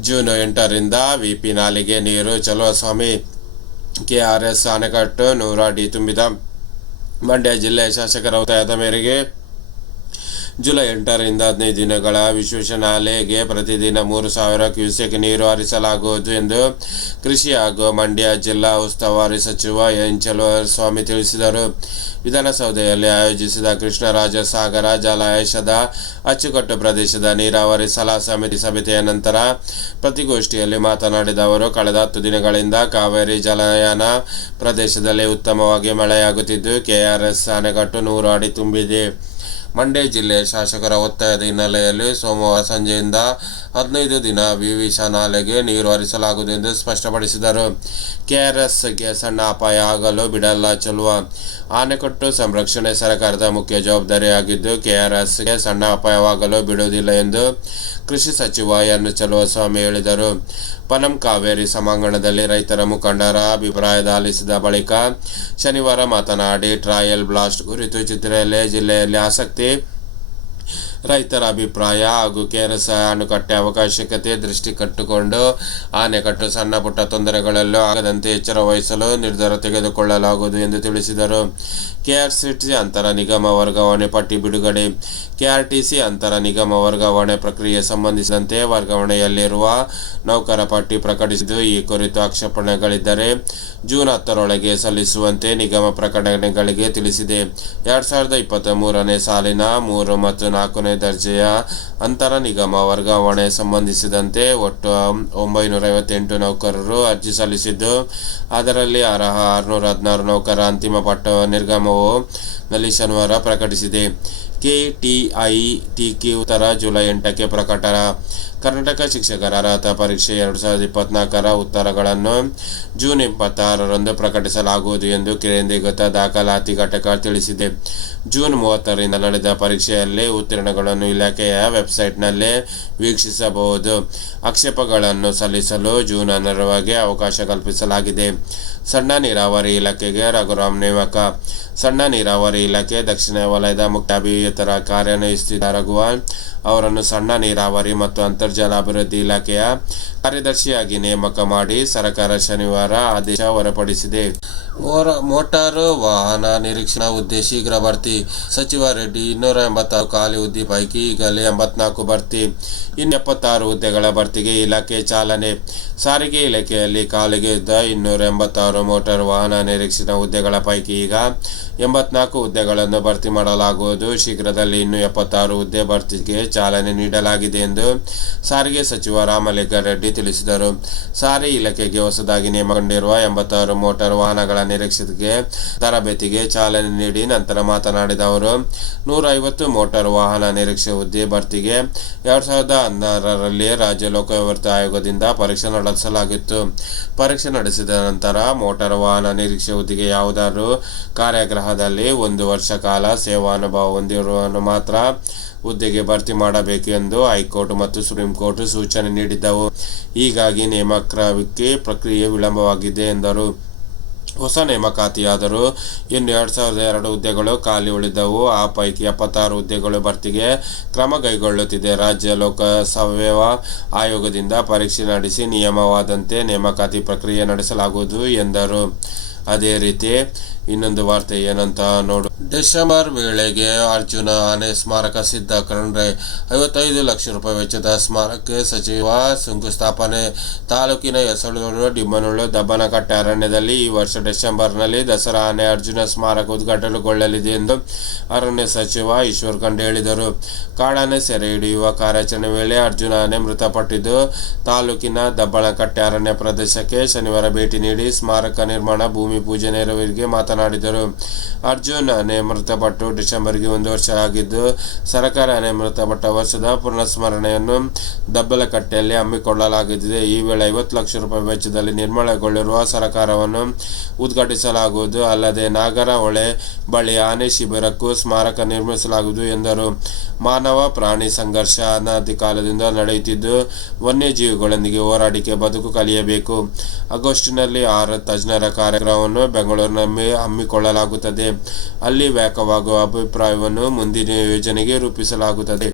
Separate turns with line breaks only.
June ಎಂಟರಿಂದ VP ನಾಲಿಗೆ ನೀರು ಚಲುವಸ್ವಾಮಿ ಕೆಆರ್ಎಸ್ ಅಣೆಕಟ್ಟು ನೂರ ಅಡಿ ತುಂಬಿದ ಮಂಡ್ಯ ಜಿಲ್ಲೆ ಶಾಸಕರ ಒತ್ತಾಯದ ಮೇರೆಗೆ ಜುಲೈ ಎಂಟರಿಂದ ಹದಿನೈದು ದಿನಗಳ ವಿಶ್ವೇಶ್ವನಾಲೆಗೆ ಪ್ರತಿದಿನ ಮೂರು ಸಾವಿರ ಕ್ಯೂಸೆಕ್ ನೀರು ಹರಿಸಲಾಗುವುದು ಎಂದು ಕೃಷಿ ಹಾಗೂ ಮಂಡ್ಯ ಜಿಲ್ಲಾ ಉಸ್ತುವಾರಿ ಸಚಿವ ಎನ್ ಸ್ವಾಮಿ ತಿಳಿಸಿದರು. ವಿಧಾನಸೌಧೆಯಲ್ಲಿ ಆಯೋಜಿಸಿದ ಕೃಷ್ಣರಾಜ ಸಾಗರ ಜಲಾಶಯದ ಅಚ್ಚುಕಟ್ಟು ಪ್ರದೇಶದ ನೀರಾವರಿ ಸಲಹಾ ಸಮಿತಿ ಸಭೆಯ ನಂತರ ಪ್ರತಿಗೋಷ್ಠಿಯಲ್ಲಿ ಮಾತನಾಡಿದ ಅವರು, ಕಳೆದ ಹತ್ತು ದಿನಗಳಿಂದ ಕಾವೇರಿ ಜಲಯಾನ ಪ್ರದೇಶದಲ್ಲಿ ಉತ್ತಮವಾಗಿ ಮಳೆಯಾಗುತ್ತಿದ್ದು, ಕೆಆರ್ಎಸ್ ಅಣೆಕಟ್ಟು ನೂರು ಅಡಿ ತುಂಬಿದೆ. ಮಂಡ್ಯ ಜಿಲ್ಲೆ ಶಾಸಕರ ಒತ್ತಾಯದ ಹಿನ್ನೆಲೆಯಲ್ಲಿ ಸೋಮವಾರ ಸಂಜೆಯಿಂದ ಹದಿನೈದು ದಿನ ವಿವಿ ನಾಲೆಗೆ ನೀರು ಹರಿಸಲಾಗುವುದು ಎಂದು ಸ್ಪಷ್ಟಪಡಿಸಿದರು. ಕೆಆರ್ಎಸ್ಗೆ ಸಣ್ಣ ಅಪಾಯ ಆಗಲು ಬಿಡಲ್ಲ ಚಲುವ. ಆನೆಕಟ್ಟು ಸಂರಕ್ಷಣೆ ಸರ್ಕಾರದ ಮುಖ್ಯ ಜವಾಬ್ದಾರಿಯಾಗಿದ್ದು, ಕೆಆರ್ಎಸ್ಗೆ ಸಣ್ಣ ಅಪಾಯವಾಗಲು ಬಿಡುವುದಿಲ್ಲ ಎಂದು ಕೃಷಿ ಸಚಿವ ಎನ್ ಚಲುವಸ್ವಾಮಿ ಹೇಳಿದರು. ಪನಂ ಕಾವೇರಿ ಸಭಾಂಗಣದಲ್ಲಿ ರೈತರ ಮುಖಂಡರ ಅಭಿಪ್ರಾಯದ ಆಲಿಸಿದ ಬಳಿಕ ಶನಿವಾರ ಮಾತನಾಡಿ, ಟ್ರಯಲ್ ಬ್ಲಾಸ್ಟ್ ಕುರಿತು ಚಿತ್ರಲೆ ಜಿಲ್ಲೆಯಲ್ಲಿ ಆಸಕ್ತಿ, ರೈತರ ಅಭಿಪ್ರಾಯ ಹಾಗೂ ಕೆರೆಸ ಅಣುಕಟ್ಟೆ ಅವಕಾಶಕತೆ ದೃಷ್ಟಿ ಕಟ್ಟಿಕೊಂಡು ಆನೆಕಟ್ಟು ಸಣ್ಣ ಪುಟ್ಟ ತೊಂದರೆಗಳಲ್ಲೂ ಆಗದಂತೆ ಎಚ್ಚರ ವಹಿಸಲು ನಿರ್ಧಾರ ತೆಗೆದುಕೊಳ್ಳಲಾಗುವುದು ಎಂದು ತಿಳಿಸಿದರು. ಕೆಆರ್ಸಿಟಿ ಅಂತರ ನಿಗಮ ವರ್ಗಾವಣೆ ಪಟ್ಟಿ ಬಿಡುಗಡೆ. ಕೆಆರ್ಟಿಸಿ ಅಂತರ ನಿಗಮ ವರ್ಗಾವಣೆ ಪ್ರಕ್ರಿಯೆ ಸಂಬಂಧಿಸಿದಂತೆ ವರ್ಗಾವಣೆಯಲ್ಲಿರುವ ನೌಕರ ಪಟ್ಟಿ ಪ್ರಕಟಿಸಿದ್ದು, ಈ ಕುರಿತು ಆಕ್ಷೇಪಣೆಗಳಿದ್ದರೆ ಜೂನ್ ಹತ್ತರೊಳಗೆ ಸಲ್ಲಿಸುವಂತೆ ನಿಗಮ ಪ್ರಕಟಣೆಗಳಿಗೆ ತಿಳಿಸಿದೆ. ಎರಡ್ ಸಾವಿರದ ಇಪ್ಪತ್ತ ಮೂರನೇ ಸಾಲಿನ ಮೂರು ಮತ್ತು ನಾಲ್ಕನೇ ದರ್ಜೆಯ ಅಂತರ ನಿಗಮ ವರ್ಗಾವಣೆ ಸಂಬಂಧಿಸಿದಂತೆ ಒಟ್ಟು ಒಂಬೈನೂರ ಐವತ್ತೆಂಟು ನೌಕರರು ಅರ್ಜಿ ಸಲ್ಲಿಸಿದ್ದು, ಅದರಲ್ಲಿ ಅರ್ಹ ಆರುನೂರ ಹದಿನಾರು ನೌಕರ ಅಂತಿಮ ಪಟ್ಟ ನಿರ್ಗಮವು ನಲ್ಲಿ ಶನಿವಾರ ಪ್ರಕಟಿಸಿದೆ ಕೆಟಿಐಟಿಕೆ ಉತ್ತರ ಜುಲೈ ಎಂಟಕ್ಕೆ ಪ್ರಕಟ. ಕರ್ನಾಟಕ ಶಿಕ್ಷಕರ ಅರ್ಹತ ಪರೀಕ್ಷೆ ಎರಡು ಸಾವಿರದ ಇಪ್ಪತ್ನಾಲ್ಕರ ಉತ್ತರಗಳನ್ನು ಜೂನ್ ಇಪ್ಪತ್ತಾರರಂದು ಪ್ರಕಟಿಸಲಾಗುವುದು ಎಂದು ಕೇಂದ್ರೀಕೃತ ದಾಖಲಾತಿ ಘಟಕ ತಿಳಿಸಿದೆ. ಜೂನ್ ಮೂವತ್ತರಿಂದ ನಡೆದ ಪರೀಕ್ಷೆಯಲ್ಲಿ ಉತ್ತೀರ್ಣಗಳನ್ನು ಇಲಾಖೆಯ ವೆಬ್ಸೈಟ್ನಲ್ಲೇ ವೀಕ್ಷಿಸಬಹುದು. ಆಕ್ಷೇಪಗಳನ್ನು ಸಲ್ಲಿಸಲು ಜೂನ್ ಹನ್ನೆರಡರವರೆಗೆ ಅವಕಾಶ ಕಲ್ಪಿಸಲಾಗಿದೆ. ಸಣ್ಣ ನೀರಾವರಿ ಇಲಾಖೆಗೆ ರಘುರಾಮ್ ನೇಮಕ. ಸಣ್ಣ ನೀರಾವರಿ ಇಲಾಖೆ ದಕ್ಷಿಣ ವಲಯದ ಮುಖ್ಯ etc., care ne este Araguay, ಅವರನ್ನು ಸಣ್ಣ ನೀರಾವರಿ ಮತ್ತು ಅಂತರ್ಜಲ ಅಭಿವೃದ್ಧಿ ಇಲಾಖೆಯ ಕಾರ್ಯದರ್ಶಿಯಾಗಿ ನೇಮಕ ಮಾಡಿ ಸರ್ಕಾರ ಶನಿವಾರ ಆದೇಶ ಹೊರಪಡಿಸಿದೆ. ಮೋಟಾರು ವಾಹನ ನಿರೀಕ್ಷಣಾ ಹುದ್ದೆ ಶೀಘ್ರ ಭರ್ತಿ. ಸಚಿವ ರೆಡ್ಡಿ ಇನ್ನೂರ ಎಂಬತ್ತಾರು ಖಾಲಿ ಹುದ್ದೆ ಪೈಕಿ ಈಗಲೇ ಎಂಬತ್ನಾಲ್ಕು ಭರ್ತಿ. ಇನ್ನು ಎಪ್ಪತ್ತಾರು ಹುದ್ದೆಗಳ ಭರ್ತಿಗೆ ಇಲಾಖೆ ಚಾಲನೆ. ಸಾರಿಗೆ ಇಲಾಖೆಯಲ್ಲಿ ಖಾಲಿಗೆ ಇದ್ದ ಇನ್ನೂರ ಎಂಬತ್ತಾರು ಮೋಟಾರ್ ವಾಹನ ನಿರೀಕ್ಷಿತ ಹುದ್ದೆಗಳ ಪೈಕಿ ಈಗ ಎಂಬತ್ನಾಲ್ಕು ಹುದ್ದೆಗಳನ್ನು ಭರ್ತಿ ಮಾಡಲಾಗುವುದು. ಶೀಘ್ರದಲ್ಲಿ ಇನ್ನು ಎಪ್ಪತ್ತಾರು ಹುದ್ದೆ ಭರ್ತಿಗೆ ಚಾಲನೆ ನೀಡಲಾಗಿದೆ ಎಂದು ಸಾರಿಗೆ ಸಚಿವ ರಾಮಲಿಂಗಾರೆಡ್ಡಿ ತಿಳಿಸಿದರು. ಸಾರಿಗೆ ಇಲಾಖೆಗೆ ಹೊಸದಾಗಿ ನೇಮಕೊಂಡಿರುವ ಎಂಬತ್ತಾರು ಮೋಟಾರ್ ವಾಹನಗಳ ನಿರೀಕ್ಷೆಗೆ ತರಬೇತಿಗೆ ಚಾಲನೆ ನೀಡಿ ನಂತರ ಮಾತನಾಡಿದ ಅವರು ನೂರ ಮೋಟಾರ್ ವಾಹನ ನಿರೀಕ್ಷೆ ಹುದ್ದೆ ಭರ್ತಿಗೆ ಎರಡ್ ಸಾವಿರದ ಹದಿನಾರರಲ್ಲಿ ರಾಜ್ಯ ಲೋಕವ್ಯವಸ್ಥೆ ಆಯೋಗದಿಂದ ಪರೀಕ್ಷೆ ನಡೆಸಲಾಗಿತ್ತು. ಪರೀಕ್ಷೆ ನಡೆಸಿದ ನಂತರ ಮೋಟಾರ್ ವಾಹನ ನಿರೀಕ್ಷೆ ಹುದ್ದೆಗೆ ಯಾವುದಾದ್ರು ಕಾರ್ಯಾಗ್ರಹದಲ್ಲಿ ಒಂದು ವರ್ಷ ಕಾಲ ಸೇವಾನುಭವ ಹೊಂದಿರುವ ಮಾತ್ರ ಹುದ್ದೆಗೆ ಭರ್ತಿ ಮಾಡಬೇಕು ಎಂದು ಹೈಕೋರ್ಟ್ ಮತ್ತು ಸುಪ್ರೀಂ ಕೋರ್ಟ್ ಸೂಚನೆ ನೀಡಿದ್ದವು. ಹೀಗಾಗಿ ನೇಮಕಾತಿಗೆ ಪ್ರಕ್ರಿಯೆ ವಿಳಂಬವಾಗಿದೆ ಎಂದರು. ಹೊಸ ನೇಮಕಾತಿಯಾದರೂ ಇನ್ನು ಎರಡು ಸಾವಿರದ ಎರಡು ಹುದ್ದೆಗಳು ಖಾಲಿ ಉಳಿದವು. ಆ ಪೈಕಿ ಎಪ್ಪತ್ತಾರು ಹುದ್ದೆಗಳು ಭರ್ತಿಗೆ ಕ್ರಮ ಕೈಗೊಳ್ಳುತ್ತಿದೆ. ರಾಜ್ಯ ಲೋಕಸೇವಾ ಆಯೋಗದಿಂದ ಪರೀಕ್ಷೆ ನಡೆಸಿ ನಿಯಮವಾದಂತೆ ನೇಮಕಾತಿ ಪ್ರಕ್ರಿಯೆ ನಡೆಸಲಾಗುವುದು ಎಂದರು. ಅದೇ ರೀತಿ ಇನ್ನೊಂದು ವಾರ್ತೆ ಏನಂತ ನೋಡು. ಡಿಸೆಂಬರ್ ವೇಳೆಗೆ ಅರ್ಜುನ ಆನೆ ಸ್ಮಾರಕ ಸಿದ್ಧ ಕಂಡ್ರೆ ಐವತ್ತೈದು ಲಕ್ಷ ರೂಪಾಯಿ ವೆಚ್ಚದ ಸ್ಮಾರಕ ಸಚಿವ ಶಂಕುಸ್ಥಾಪನೆ. ತಾಲೂಕಿನ ಹೆಸಳೂರು ಡಿಮ್ಮನೂರು ದಬ್ಬನಕಟ್ಟೆ ಅರಣ್ಯದಲ್ಲಿ ಈ ವರ್ಷ ಡಿಸೆಂಬರ್ನಲ್ಲಿ ದಸರಾ ಆನೆ ಅರ್ಜುನ ಸ್ಮಾರಕ ಉದ್ಘಾಟನೆಗೊಳ್ಳಲಿದೆ ಎಂದು ಅರಣ್ಯ ಸಚಿವ ಈಶ್ವರ್ ಖಂಡ್ ಹೇಳಿದರು. ಕಾಡಾನೆ ಸೆರೆ ಹಿಡಿಯುವ ಕಾರ್ಯಾಚರಣೆ ವೇಳೆ ಅರ್ಜುನ ಆನೆ ಮೃತಪಟ್ಟಿದ್ದು, ತಾಲೂಕಿನ ದಬ್ಬನಕಟ್ಟೆ ಅರಣ್ಯ ಪ್ರದೇಶಕ್ಕೆ ಶನಿವಾರ ಭೇಟಿ ನೀಡಿ ಸ್ಮಾರಕ ನಿರ್ಮಾಣ, ಭೂಮಿ ಪೂಜೆ ನೆರವೇರಿಗೆ ಮಾತನಾಡಿದರು. ಅರ್ಜುನ್ ನೇಮೃತಪಟ್ಟು ಮೃತಪಟ್ಟು ಡಿಸೆಂಬರ್ಗೆ ಒಂದು ವರ್ಷ ಆಗಿದ್ದು, ಸರ್ಕಾರ ನೇಮೃತಪಟ್ಟ ಮೃತಪಟ್ಟ ವರ್ಷದ ಪುನಃಸ್ಮರಣೆಯನ್ನು ದಬ್ಬಲಕಟ್ಟೆಯಲ್ಲಿ ಹಮ್ಮಿಕೊಳ್ಳಲಾಗುತ್ತಿದೆ. ಈ ವೇಳೆ ಐವತ್ತು ಲಕ್ಷ ರೂಪಾಯಿ ವೆಚ್ಚದಲ್ಲಿ ನಿರ್ಮಾಣಗೊಳ್ಳಿರುವ ಸರಕಾರವನ್ನು ಉದ್ಘಾಟಿಸಲಾಗುವುದು. ಅಲ್ಲದೆ ನಾಗರ ಹೊಳೆ ಬಳಿ ಆನೆ ಶಿಬಿರಕ್ಕೂ ಸ್ಮಾರಕ ನಿರ್ಮಿಸಲಾಗುವುದು ಎಂದರು. ಮಾನವ ಪ್ರಾಣಿ ಸಂಘರ್ಷ ಅನಾದಿ ಕಾಲದಿಂದ ನಡೆಯುತ್ತಿದ್ದು, ವನ್ಯಜೀವಿಗಳೊಂದಿಗೆ ಹೋರಾಡಿಕೆ ಬದುಕು ಕಲಿಯಬೇಕು. ಆಗಸ್ಟ್ನಲ್ಲಿ ಆರು ತಜ್ಞರ ಕಾರ್ಯಕ್ರಮವನ್ನು ಬೆಂಗಳೂರಿನಲ್ಲಿ ಹಮ್ಮಿಕೊಳ್ಳಲಾಗುತ್ತದೆ. ಅಲ್ಲಿ ವ್ಯಾಕವಾಗುವ ಅಭಿಪ್ರಾಯವನ್ನು ಮುಂದಿನ ಯೋಜನೆಗೆ ರೂಪಿಸಲಾಗುತ್ತದೆ.